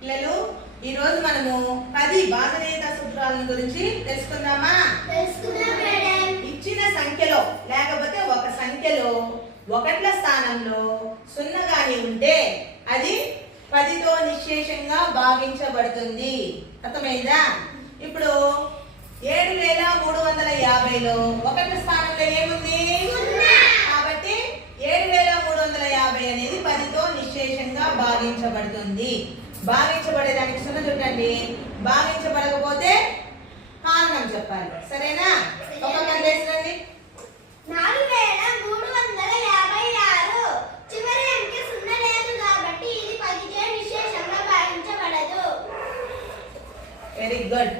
పిల్లలు ఈ రోజు మనము 10 భాజనీయత సూత్రాల గురించి తెలుసుకుందామా? ఇచ్చిన సంఖ్యలో లేకపోతే ఒక సంఖ్యలో ఒకట్ల స్థానంలో 0 గాని ఉంటే అది 10తో నిశ్శేషంగా భాగించబడుతుంది. అర్థమైందా? ఇప్పుడు 7350లో ఒకట్ల స్థానంలో ఏముంది? కాబట్టి 7350 అనేది 10తో నిశ్శేషంగా భాగించబడుతుంది. భాగించబడేదానికి 0 చూడండి, భాగించబడకపోతే కారణం చెప్పాలి. సరేనా? ఒక కండేసరండి. 4356 చివరి అంకె 0 లేదు కాబట్టి ఇది 10తో నిశ్శేషంగా భాగించబడదు. Very good.